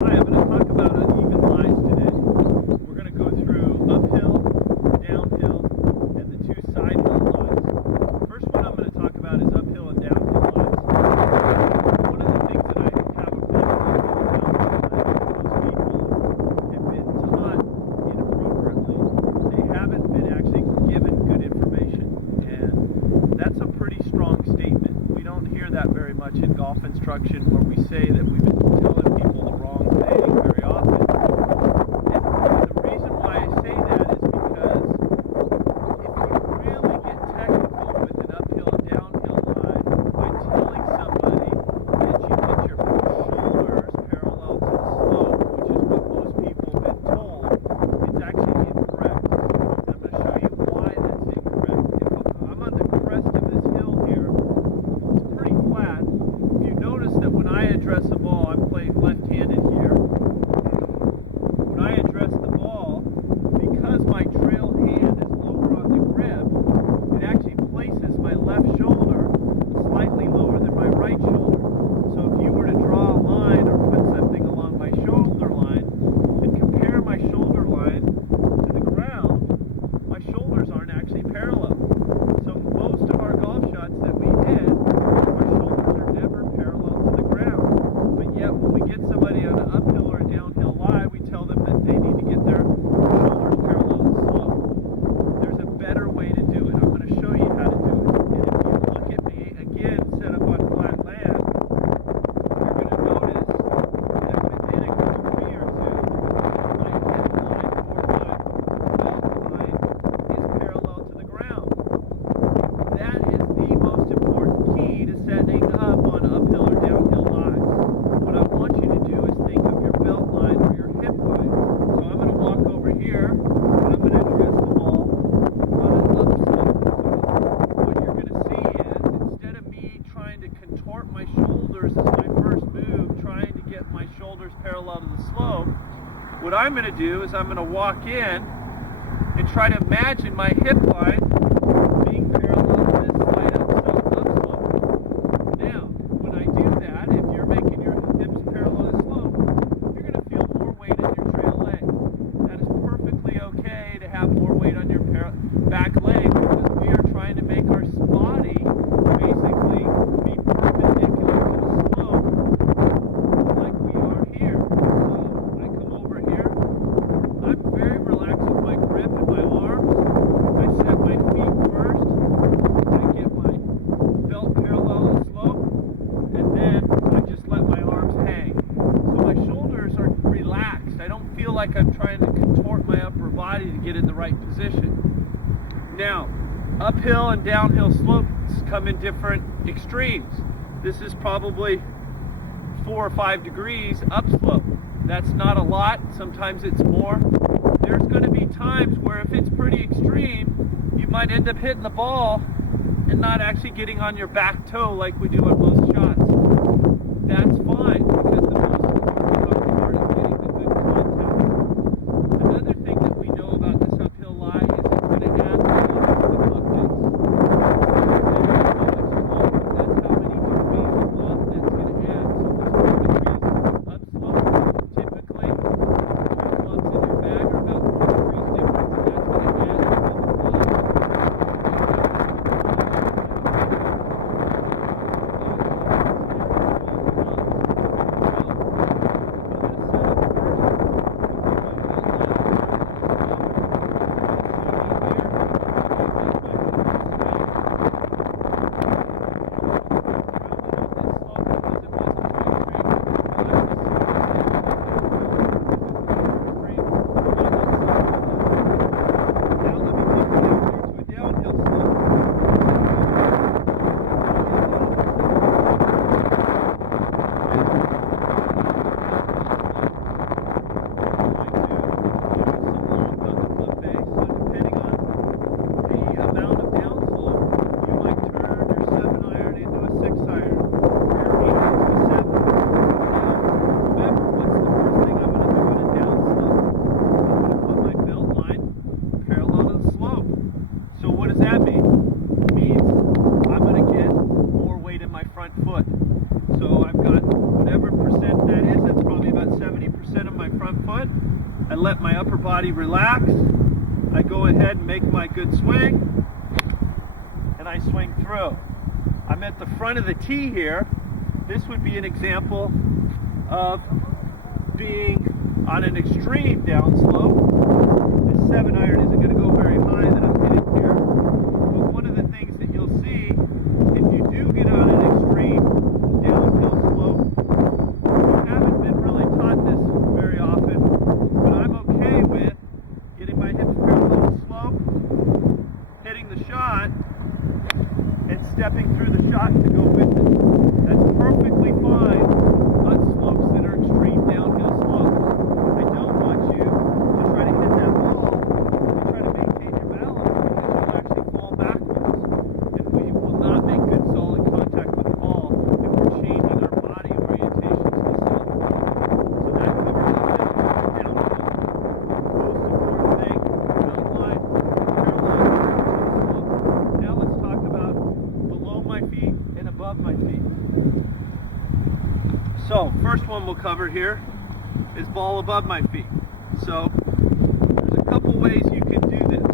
Hi, I'm going to talk about uneven lies today. We're going to go through uphill, downhill, and the two side hill lies. First one I'm going to talk about is uphill and downhill lies. One of the things that I have a big problem with most people have been taught inappropriately. They haven't been actually given good information, and that's a pretty strong statement. We don't hear that very much in golf instruction, where we say that we've been telling people the wrong thing very often. And the reason why I say that is because if you really get technical with an uphill and downhill line by telling somebody that you get your shoulders parallel to the slope, which is what most people have been told, it's actually incorrect. And I'm going to show you why that's incorrect. If I'm on the crest of this hill here, it's pretty flat. If you notice that when I address the ball, I'm playing left-handed here. When I address the ball, because my trail hand is lower on the grip, it actually places my left shoulder slightly lower than my right shoulder. So if you were to draw a line or put something along my shoulder line and compare my shoulder line to the ground, my shoulders aren't actually parallel. So most of our golf shots that we hit, our shoulders are never parallel to the ground. But yet when we get somebody on an uphill or a downhill lie, we tell them that they need to get their shoulders parallel to the slope. There's a better way to do it. I'm going to show you how to do it. And if you look at me, again, set up on flat land, you're going to notice that within a degree or two, my hip line or my belt line is parallel to the ground. That is the most important key to setting up on uphill or downhill lies. What I want you to do is think of your belt line or your hip line. So I'm going to walk over here and I'm going to address the ball on an upslope. What you're going to see is, instead of me trying to contort my shoulders as my first move, trying to get my shoulders parallel to the slope, what I'm going to do is I'm going to walk in and try to imagine my hip line being parallel to this slight upslope. Now, when I do that, if you're making your hips parallel to the slope, you're going to feel more weight in your trail leg. That is perfectly okay to have more weight on your back leg, because we are trying to make our body basically be perpendicular to the slope like we are here. So I come over here, I'm very relaxed with my grip and my arms. I set my feet first, I get my belt parallel to the slope, and then I just let my arms hang. So my shoulders are relaxed. I don't feel like I'm trying to contort my upper body to get in the right position. Now, uphill and downhill slopes come in different extremes. This is probably 4 or 5 degrees upslope. That's not a lot. Sometimes it's more. There's going to be times where if it's pretty extreme, you might end up hitting the ball and not actually getting on your back toe like we do on most shots. That's fine, because the most important part is getting the good contact. Another thing that we know about this uphill lie is it's going to add to the club face. That's how many degrees of loft that's going to add. So if there's 4 degrees upslope, typically your clubs in your bag are about 4 degrees difference, and that's going to add to the club. my front foot. I let my upper body relax. I go ahead and make my good swing, and I swing through. I'm at the front of the tee here. This would be an example of being on an extreme downslope. This 7-iron isn't going to go very high that I'm hitting here. But one of the things that you'll see, if you do get on an extreme downhill slope, you haven't been really taught this very often, but I'm okay with getting my hips parallel to slope, hitting the shot, and stepping through the shot to go with it. That's perfectly fine on slopes that are extreme downhill slopes. I don't want you to try to hit that ball and try to maintain your balance, because you'll actually fall backwards. And we will not make good solid contact with the ball if we're changing our body orientation to the slope. So that covers uphill, downhill. Most important thing, belt line, parallel to the slope. Now let's talk about below my feet and above my feet. So, first one we'll cover here is ball above my feet. So, there's a couple ways you can do this.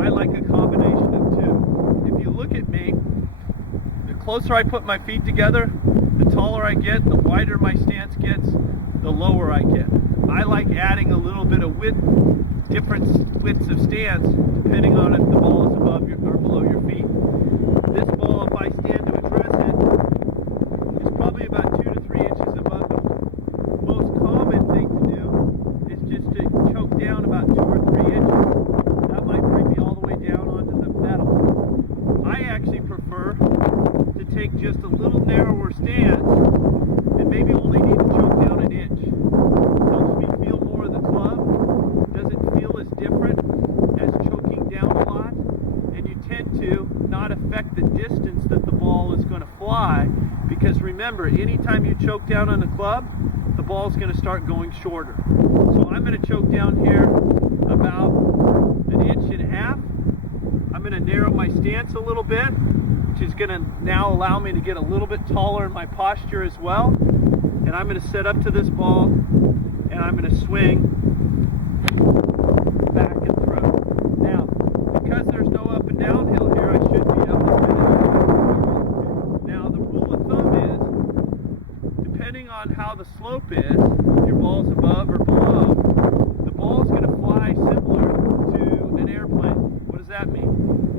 I like a combination of two. If you look at me, the closer I put my feet together, the taller I get, the wider my stance gets, the lower I get. I like adding a little bit of width, different widths of stance, depending on if the ball is above your, or below your feet. This ball, if I stand to address it, is probably about 2 to 3 inches above me. Most common thing to do is just to choke down about 2 or 3 inches. That might bring me all the way down onto the metal. I actually prefer to take just a little narrower stance and maybe only need to choke down an inch. Helps me feel more of the club. Doesn't feel as different as choking down a lot. And you tend to not affect the distance that the ball is going to fly, because remember, anytime you choke down on the club, the ball is going to start going shorter. So I'm going to choke down here about 1.5 inches. I'm going to narrow my stance a little bit, which is going to now allow me to get a little bit taller in my posture as well. And I'm going to set up to this ball, and I'm going to swing back and through. Now, because there's no up and downhill here, I should be able to finish. Now, the rule of thumb is, depending on how the slope is, if your ball's above or below, the ball's going to fly similar to an airplane. What does that mean?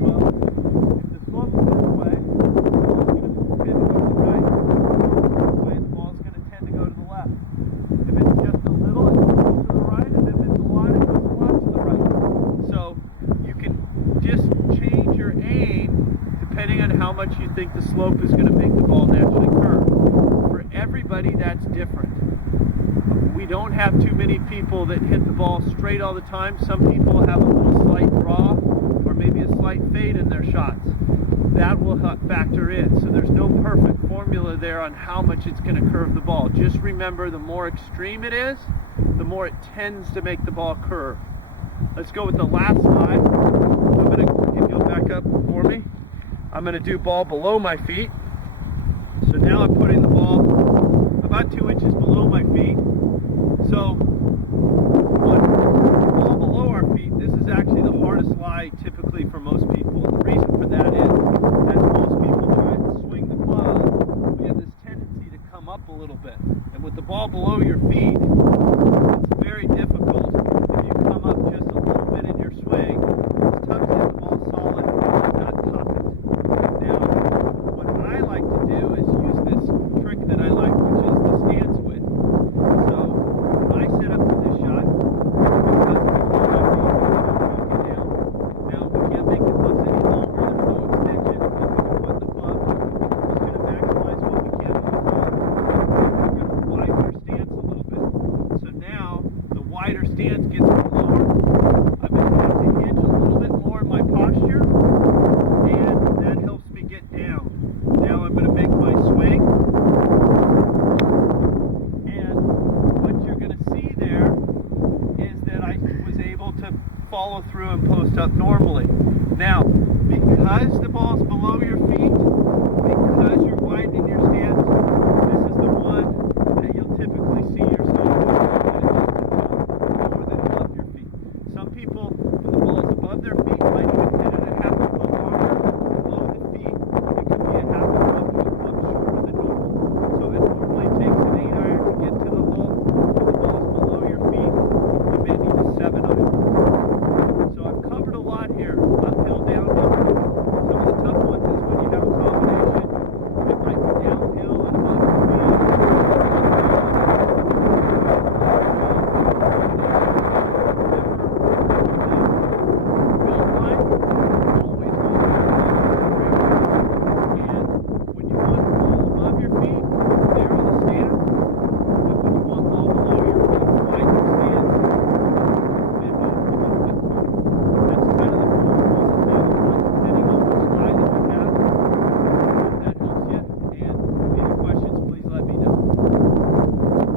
Well, if the slope's this way, the ball's going to tend to go to the right. This way, the ball's going to tend to go to the left. If it's just a little, it goes to the right, and if it's a lot, it goes a lot to the right. So you can just change your aim depending on how much you think the slope is going to make the ball naturally curve. For everybody, that's different. We don't have too many people that hit the ball straight all the time. Some people have a little slight draw or maybe a slight fade in their shots. That will factor in. So there's no perfect formula there on how much it's going to curve the ball. Just remember, the more extreme it is, the more it tends to make the ball curve. Let's go with the last slide. I'm going to, if you'll back up for me, I'm going to do ball below my feet. So now I'm putting the ball about 2 inches below my feet. So on the ball below our feet, this is actually the hardest lie typically for most people. And the reason for that is, as most people try to swing the club, we have this tendency to come up a little bit. And with the ball below your feet, it's very difficult if you come up just a little bit in your swing. It's tough to hit the ball solid and not top it. Now, what I like to do is use this trick that I like, which is the stance width. So when I set up to this shot, because it's below my feet, I'm choking down. Now, we can't make the clubs any longer. There's no extension that we can put in the club. We're just going to maximize what we can with the club. We're going to widen our stance a little bit. So now, the wider stance gets me lower. I'm going to have to hinge a little bit more in my posture, and that helps me get down. Now I'm going to make my swing, and what you're going to see there is that I was able to follow through and post up normally. Now, because the ball's below your feet,